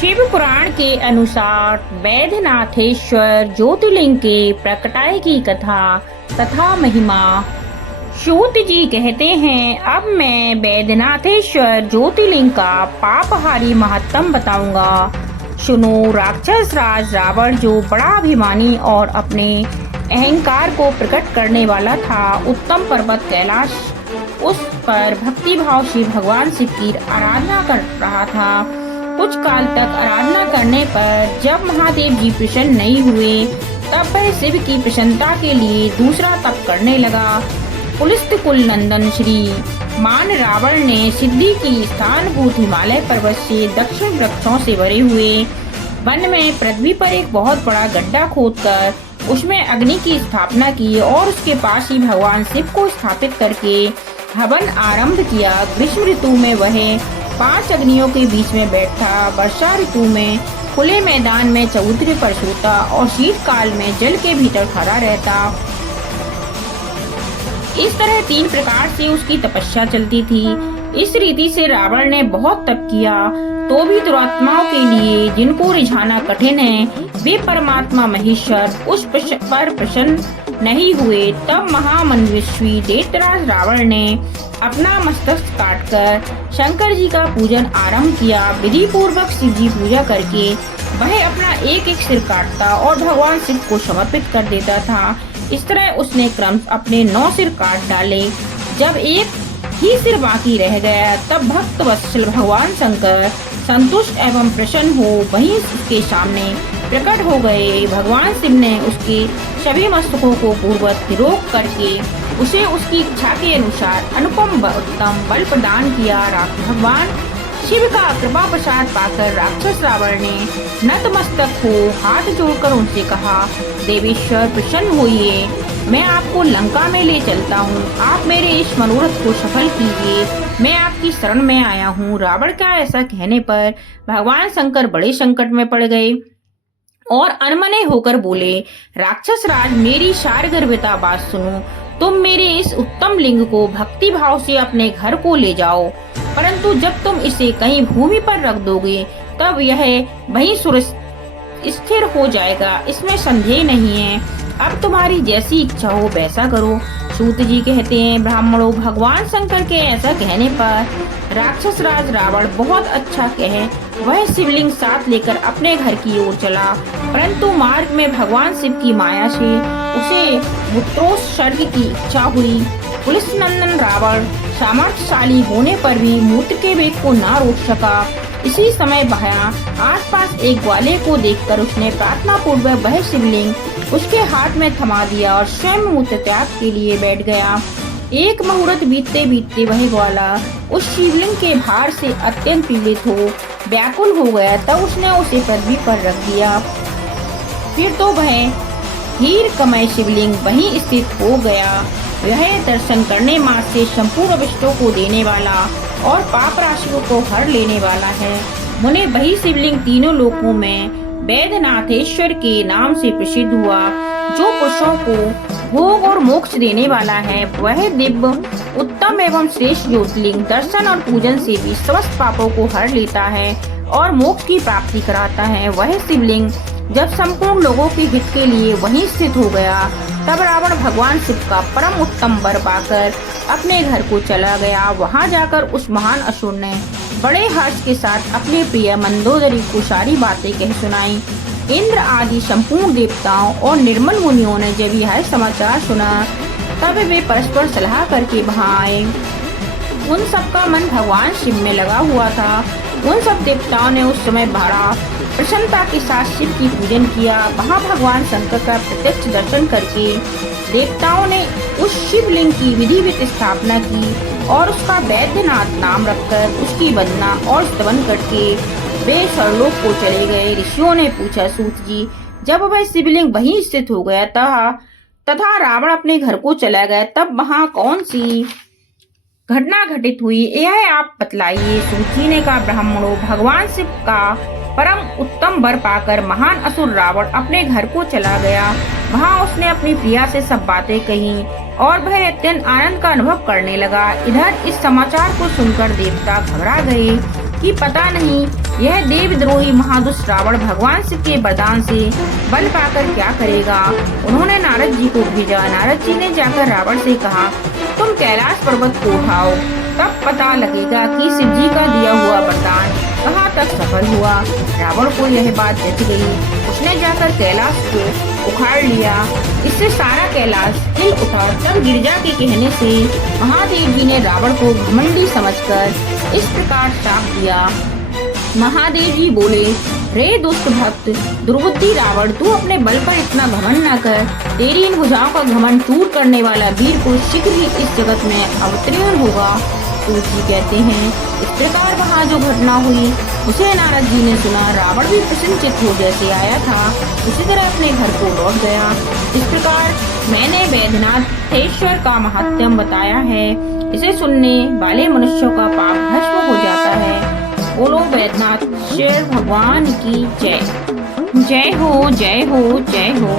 शिव पुराण के अनुसार वैद्यनाथेश्वर ज्योतिर्लिंग के प्रकटाय की कथा तथा महिमा। सूत जी कहते हैं, अब मैं वैद्यनाथेश्वर ज्योतिर्लिंग का पापहारी महत्तम बताऊंगा। सुनो। राक्षस राज रावण, जो बड़ा अभिमानी और अपने अहंकार को प्रकट करने वाला था, उत्तम पर्वत कैलाश उस पर भक्तिभाव से भगवान शिव की आराधना कर रहा था। कुछ काल तक आराधना करने पर जब महादेव जी प्रसन्न नहीं हुए, तब वह शिव की प्रसन्नता के लिए दूसरा तप करने लगा। पुलस्त कुल नंदन श्री मान रावण ने सिद्धि की स्थानभूत हिमालय पर्वत से दक्षिण वृक्षों से भरे हुए वन में पृथ्वी पर एक बहुत बड़ा गड्ढा खोदकर उसमें अग्नि की स्थापना की और उसके पास ही भगवान शिव को स्थापित करके हवन आरंभ किया। ग्रीष्म ऋतु में वह 5 अग्नियों के बीच में बैठा, वर्षा ऋतु में खुले मैदान में चबूतरे पर सोता और शीतकाल में जल के भीतर खड़ा रहता। इस तरह 3 प्रकार से उसकी तपस्या चलती थी। इस रीति से रावण ने बहुत तप किया, तो भी दुरात्माओं के लिए, जिनको रिझाना कठिन है, वे परमात्मा महेश्वर उस पर प्रसन्न नहीं हुए। तब महामनस्वी दैत्यराज रावण ने अपना मस्तक काटकर शंकर जी का पूजन आरंभ किया। विधि पूर्वक शिव जी पूजा करके वह अपना एक एक सिर काटता और भगवान शिव को समर्पित कर देता था। इस तरह उसने क्रमशः अपने 9 सिर काट डाले। जब एक ही सिर बाकी रह गया, तब भक्त वत्सल भगवान शंकर संतुष्ट एवं प्रसन्न हो वहीं उसके सामने प्रकट हो गए। भगवान शिव ने उसके सभी मस्तकों को पूर्ववत रोक करके उसे उसकी इच्छा के अनुसार अनुपम उत्तम बल प्रदान किया। भगवान शिव का कृपा प्रसाद पाकर राक्षस रावण ने नतमस्तक हो हाथ जोड़कर उनसे कहा, देवेश्वर प्रसन्न होइए, मैं आपको लंका में ले चलता हूँ। आप मेरे इस मनोरथ को सफल कीजिए, मैं आपकी शरण में आया हूँ। रावण का ऐसा कहने पर भगवान शंकर बड़े संकट में पड़ गए और अनमने होकर बोले, राक्षस राज, मेरी सारगर्भिता बात सुनो। तुम मेरे इस उत्तम लिंग को भक्ति भाव से अपने घर को ले जाओ, परंतु जब तुम इसे कहीं भूमि पर रख दोगे, तब यह वहीं स्थिर हो जाएगा, इसमें संदेह नहीं है। अब तुम्हारी जैसी इच्छा हो वैसा करो। सूत जी कहते हैं, ब्राह्मणों, भगवान शंकर के ऐसा कहने पर राक्षस राज रावण बहुत अच्छा कहे वह शिवलिंग साथ लेकर अपने घर की ओर चला, परंतु मार्ग में भगवान शिव की माया से उसे मूत्रोत्सर्ग की इच्छा हुई। पुलिस नंदन रावण सामर्थ्यशाली होने पर भी मूत्र के वेग को न रोक सका। इसी समय वहाँ आसपास एक ग्वाले को देखकर उसने प्रार्थना पूर्वक वह शिवलिंग उसके हाथ में थमा दिया और स्वयं मूत्र त्याग के लिए बैठ गया। एक मुहूर्त बीतते बीतते वह ग्वाला उस शिवलिंग के भार से अत्यंत पीड़ित हो व्याकुल हो गया। तब उसने उसे पृथ्वी पर रख दिया। फिर तो वह हीर कमय शिवलिंग वहीं स्थित हो गया। यह दर्शन करने मात्र से संपूर्ण विष्णु को देने वाला और पाप राशियों को हर लेने वाला है। मुने वही शिवलिंग तीनों लोकों में वैद्यनाथेश्वर के नाम से प्रसिद्ध हुआ, जो पुरुषों को भोग और मोक्ष देने वाला है। वह दिव्य उत्तम एवं श्रेष्ठ ज्योतिर्लिंग दर्शन और पूजन से भी समस्त पापों को हर लेता है और मोक्ष की प्राप्ति कराता है। वह शिवलिंग जब संपूर्ण लोगों के हित के लिए वहीं स्थित हो गया, तब रावण भगवान शिव का परम उत्तम वर पाकर अपने घर को चला गया। वहां जाकर उस महान असुर ने बड़े हर्ष के साथ अपने प्रिय मंदोदरी को सारी बातें कह सुनाई। इंद्र आदि संपूर्ण देवताओं और निर्मल मुनियों ने जब यह समाचार सुना, तब वे परस्पर सलाह करके वहां आए। उन सबका मन भगवान शिव में लगा हुआ था। उन सब देवताओं ने उस समय बड़ा प्रसन्नता के साथ शिव की पूजन किया। वहां भगवान शंकर का प्रत्यक्ष दर्शन करके देवताओं ने उस शिवलिंग की विधिवत स्थापना की और उसका वैद्यनाथ नाम रखकर उसकी वंदना और स्तवन करके वे स्वर्गलोक को चले गए। ऋषियों ने पूछा, सूत जी, जब वह शिवलिंग वहीं स्थित हो गया तथा रावण अपने घर को चला गया, तब वहां कौन सी घटना घटित हुई, यह आप बतलाइए। सूत जी ने कहा, ब्राह्मणों, भगवान शिव का परम उत्तम वर पाकर महान असुर रावण अपने घर को चला गया। वहां उसने अपनी प्रिया से सब बातें कही और वह अत्यंत आनंद का अनुभव करने लगा। इधर इस समाचार को सुनकर देवता घबरा गए कि पता नहीं यह देवद्रोही महादुष्ट रावण भगवान शिव के वरदान से बल पाकर क्या करेगा। उन्होंने नारद जी को भेजा। नारद जी ने जाकर रावण से कहा, तुम कैलाश पर्वत को उठाओ, तब पता लगेगा कि शिव जी का दिया हुआ वरदान कहाँ तक सफल हुआ। रावण को यह बात जच गई। उसने जाकर कैलाश को उखाड़ लिया। इससे सारा कैलाश हिल उठा। तब गिरिजा के कहने से महादेव जी ने रावण को घमंडी समझकर इस प्रकार श्राप दिया। महादेव जी बोले, रे दुष्ट भक्त दुर्बुद्धि रावण, तू अपने बल पर इतना घमंड न कर। तेरी इन भुजाओं का घमंड दूर करने वाला वीर को शीघ्र ही इस जगत में अवतीर्ण होगा। तुलसी कहते हैं, इस प्रकार वहाँ जो घटना हुई उसे नारद जी ने सुना। रावण भी प्रसन्नचित्त हो जैसे आया था उसी तरह अपने घर को लौट गया। इस प्रकार मैंने वैद्यनाथेश्वर का महात्म्य बताया है। इसे सुनने वाले मनुष्यों का पाप भस्म हो जाता है। बोलो वैद्यनाथ शेर भगवान की जय। जय हो जय हो जय हो।